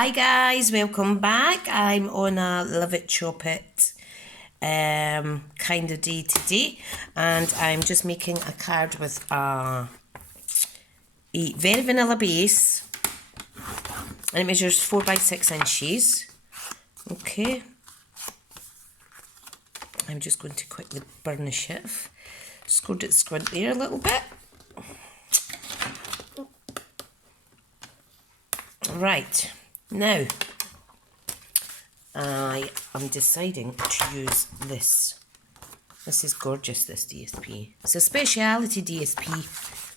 Hi guys, welcome back. I'm on a love it, chop it kind of day today, and I'm just making a card with a very vanilla base, and it measures 4 by 6 inches. Okay, I'm just going to quickly burnish it. Scored it squint there a little bit. Right, now I am deciding to use this. This is gorgeous, this DSP. It's a speciality DSP,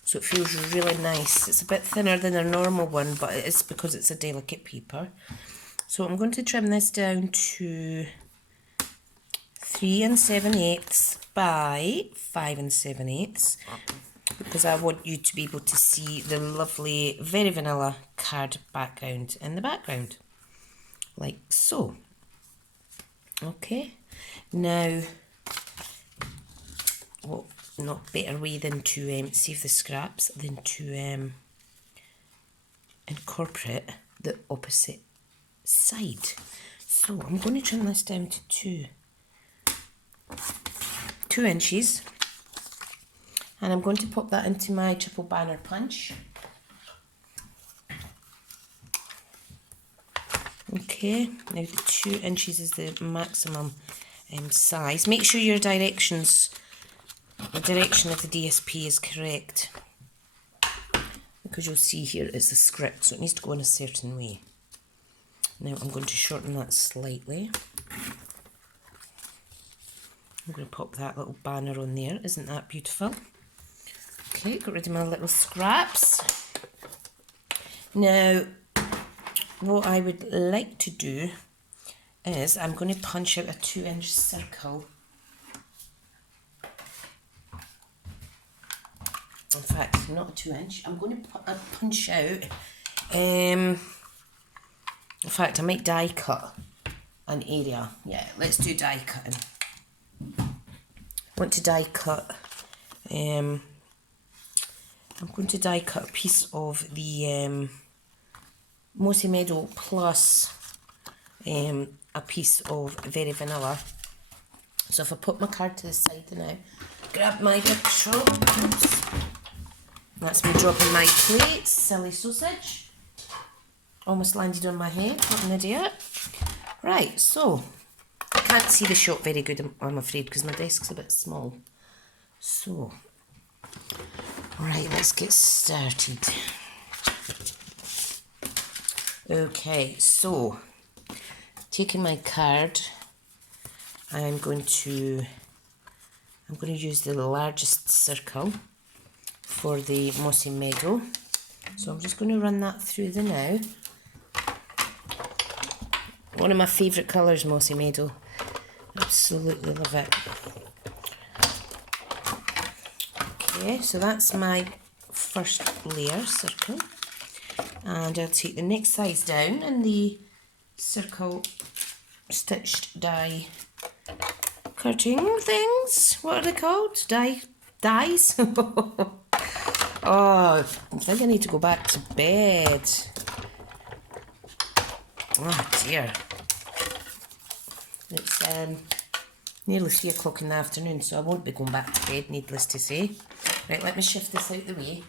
so it feels really nice. It's a bit thinner than a normal one, but it is because it's a delicate paper. So I'm going to trim this down to 3 7/8 by 5 7/8, because I want you to be able to see the lovely, very vanilla card background in the background, like so. Okay, now, well, not better way than to save the scraps than to incorporate the opposite side. So I'm going to trim this down to 2 inches, and I'm going to pop that into my triple banner punch. Okay, now the 2 inches is the maximum size. Make sure your directions, the direction of the DSP is correct, because you'll see here it's a script, so it needs to go in a certain way. Now I'm going to shorten that slightly. I'm going to pop that little banner on there. Isn't that beautiful? Okay, got rid of my little scraps. Now, what I would like to do is I'm going to punch out a 2-inch circle. In fact, not a 2-inch. I'm going to punch out, in fact, I might die cut an area. Yeah, let's do die cutting. I want to die cut, I'm going to die cut a piece of the Mossy Meadow plus a piece of Very Vanilla. So if I put my card to the side now, grab my workshop. Oops. That's me dropping my plate. Silly sausage. Almost landed on my head. What an idiot. Right, so I can't see the shot very good, I'm afraid, because my desk's a bit small. So, right, let's get started. Okay, so taking my card, I'm going to use the largest circle for the Mossy Meadow. So I'm just going to run that through the now. One of my favourite colours, Mossy Meadow. Absolutely love it. Okay, so that's my first layer circle. And I'll take the next size down in the circle stitched die cutting things. What are they called? Dies? Oh, I think I need to go back to bed. Oh dear. It's nearly 3 o'clock in the afternoon, so I won't be going back to bed, needless to say. Right, let me shift this out the way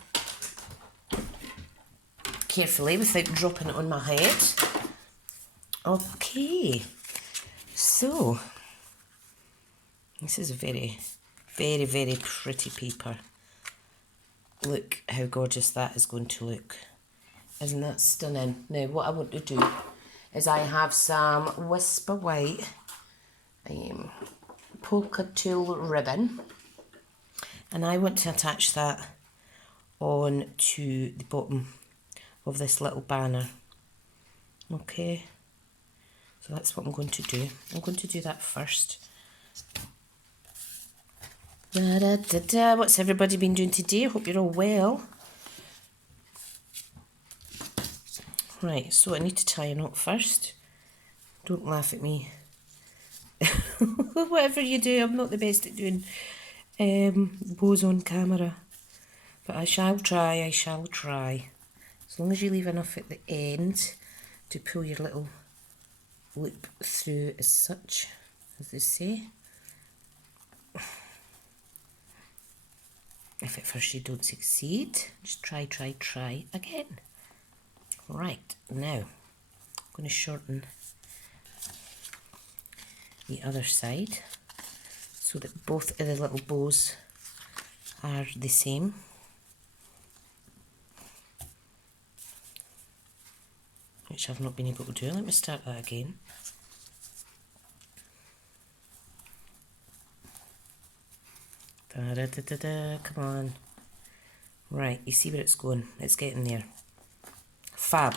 carefully without dropping it on my head. Okay, so this is a very, very, very pretty paper. Look how gorgeous that is going to look. Isn't that stunning? Now what I want to do is I have some Whisper White polka tulle ribbon, and I want to attach that on to the bottom of this little banner. Okay, so that's what I'm going to do. I'm going to do that first. What's everybody been doing today? I hope you're all well. Right, so I need to tie a knot first. Don't laugh at me. Whatever you do, I'm not the best at doing bows on camera. But I shall try, As long as you leave enough at the end to pull your little loop through as such, as they say. If at first you don't succeed, just try again. Right, now I'm going to shorten the other side so that both of the little bows are the same. Which I've not been able to do. Let me start that again. Da, da, da, da, da. Come on. Right, you see where it's going. It's getting there. Fab.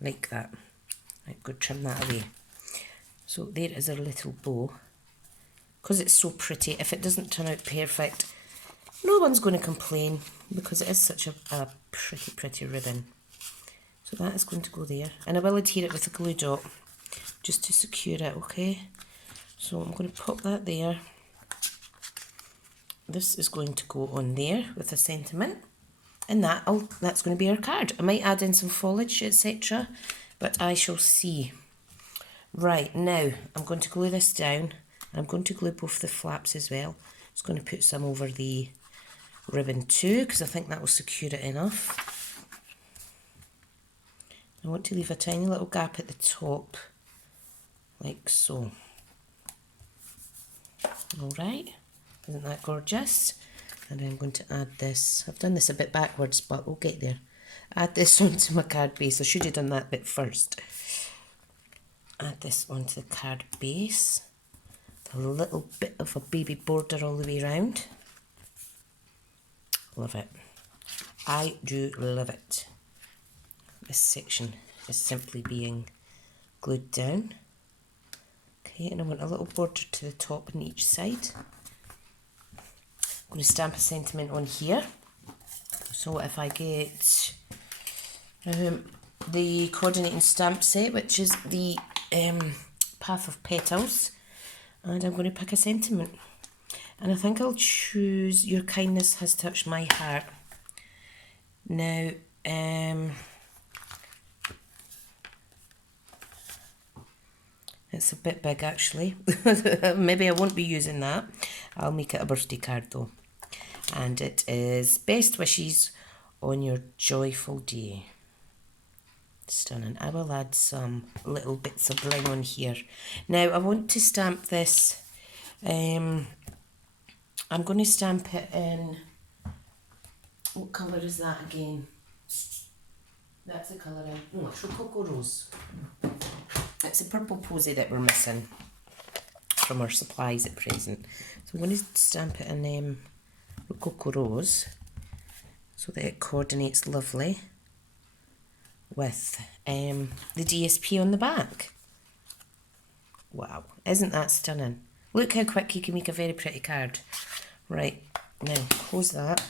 Like that. Right, go trim that away. So there is our little bow. Because it's so pretty, if it doesn't turn out perfect, no one's going to complain because it is such a pretty ribbon. So that is going to go there. And I will adhere it with a glue dot just to secure it, okay? So I'm going to pop that there. This is going to go on there with a sentiment. And that's going to be our card. I might add in some foliage, etc. But I shall see. Right, now I'm going to glue this down. I'm going to glue both the flaps as well. Just going to put some over the ribbon too, because I think that will secure it enough. I want to leave a tiny little gap at the top, like so. Alright, isn't that gorgeous? And I'm going to add this. I've done this a bit backwards, but we'll get there. Add this onto my card base. I should have done that bit first. Add this onto the card base. A little bit of a baby border all the way around. Love it. I do love it. This section is simply being glued down. Okay, and I want a little border to the top and each side. I'm going to stamp a sentiment on here. So if I get the coordinating stamp set, which is the Path of Petals, and I'm going to pick a sentiment. And I think I'll choose Your Kindness Has Touched My Heart. Now, it's a bit big actually. Maybe I won't be using that. I'll make it a birthday card though. And it is Best Wishes on Your Joyful Day. Stunning. I will add some little bits of bling on here. Now I want to stamp this. I'm going to stamp it in. What colour is that again? That's the colour in. Oh, it's Rococo Rose. It's a purple posy that we're missing from our supplies at present. So I'm going to stamp it in Rococo Rose so that it coordinates lovely with the DSP on the back. Wow, isn't that stunning? Look how quick you can make a very pretty card. Right, now close that.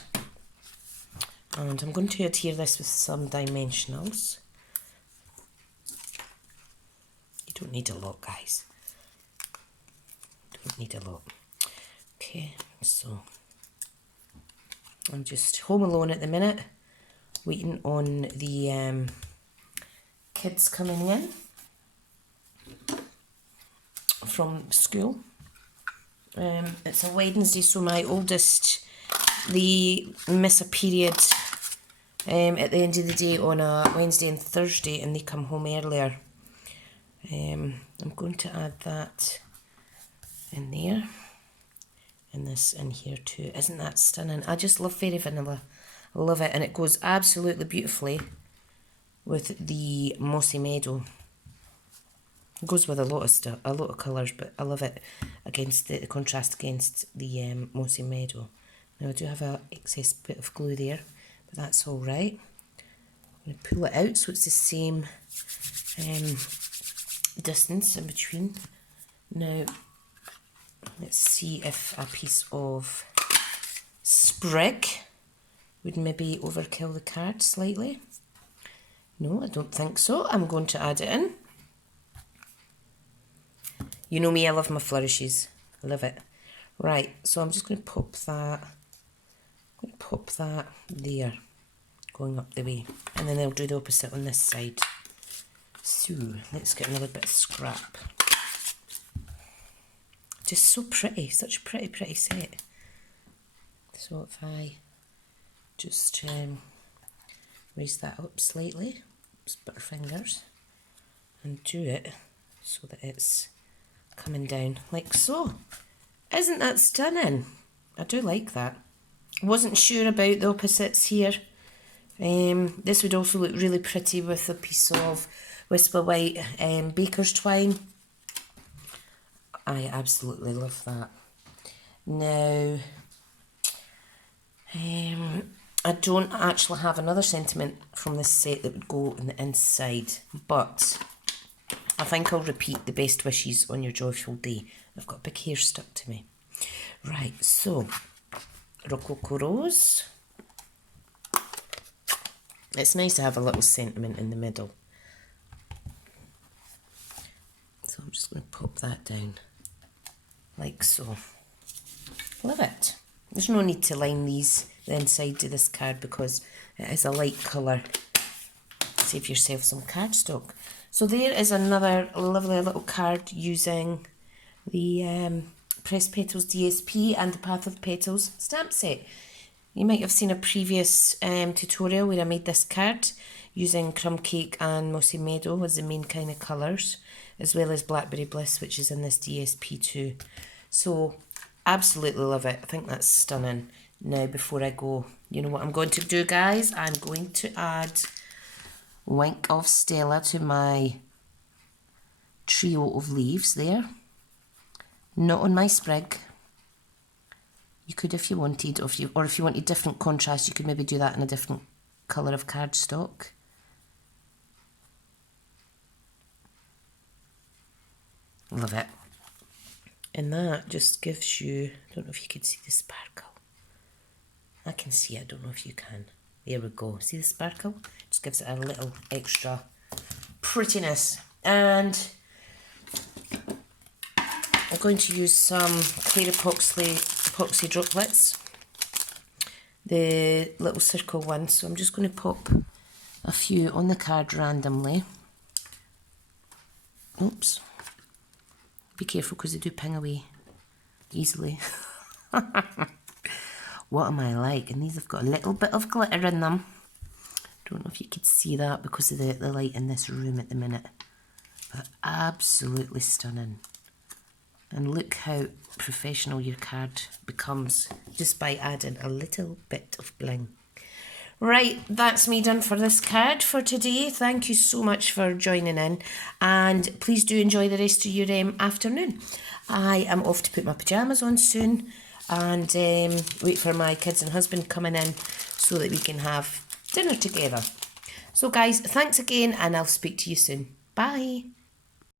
And I'm going to adhere this with some dimensionals. You don't need a lot, guys. Don't need a lot. Okay, so I'm just home alone at the minute, waiting on the kids coming in from school. It's a Wednesday, so my oldest, they miss a period at the end of the day on a Wednesday and Thursday, and they come home earlier. I'm going to add that in there, and this in here too. Isn't that stunning? I just love Fairy Vanilla. I love it, and it goes absolutely beautifully with the Mossy Meadow. It goes with a lot of stuff, a lot of colours, but I love it against the contrast against the Mossy Meadow. Now I do have an excess bit of glue there, but that's all right. I'm going to pull it out so it's the same distance in between. Now let's see if a piece of sprig would maybe overkill the card slightly. No, I don't think so. I'm going to add it in. You know me, I love my flourishes. I love it. Right, so I'm just going to pop that. I'm going to pop that there, going up the way. And then I'll do the opposite on this side. So let's get another bit of scrap. Just so pretty, such a pretty set. So if I just raise that up slightly, just butterfingers, and do it so that it's coming down like so. Isn't that stunning? I do like that. Wasn't sure about the opposites here. This would also look really pretty with a piece of Whisper White baker's twine. I absolutely love that. Now, I don't actually have another sentiment from this set that would go on the inside, but I think I'll repeat the best wishes on your joyful day. I've got a big hair stuck to me. Right, so, Rococo Rose. It's nice to have a little sentiment in the middle. So I'm just going to pop that down, like so. Love it. There's no need to line the inside to this card because it is a light colour. Save yourself some cardstock. So there is another lovely little card using the Pressed Petals DSP and the Path of Petals stamp set. You might have seen a previous tutorial where I made this card using Crumb Cake and Mossy Meadow as the main kind of colours, as well as Blackberry Bliss, which is in this DSP too. So absolutely love it. I think that's stunning. Now before I go, you know what I'm going to do, guys? I'm going to add Wink of Stella to my trio of leaves there. Not on my sprig. You could if you wanted, or if you wanted different contrast, you could maybe do that in a different colour of cardstock. Love it. And that just gives you, I don't know if you could see the sparkle. I can see it, I don't know if you can. There we go. See the sparkle? Just gives it a little extra prettiness. And I'm going to use some clear epoxy droplets, the little circle ones. So I'm just going to pop a few on the card randomly. Oops. Be careful because they do ping away easily. What am I like? And these have got a little bit of glitter in them. Don't know if you could see that because of the light in this room at the minute. But absolutely stunning. And look how professional your card becomes just by adding a little bit of bling. Right, that's me done for this card for today. Thank you so much for joining in, and please do enjoy the rest of your afternoon. I am off to put my pyjamas on soon and wait for my kids and husband coming in so that we can have dinner together. So guys, thanks again, and I'll speak to you soon. Bye.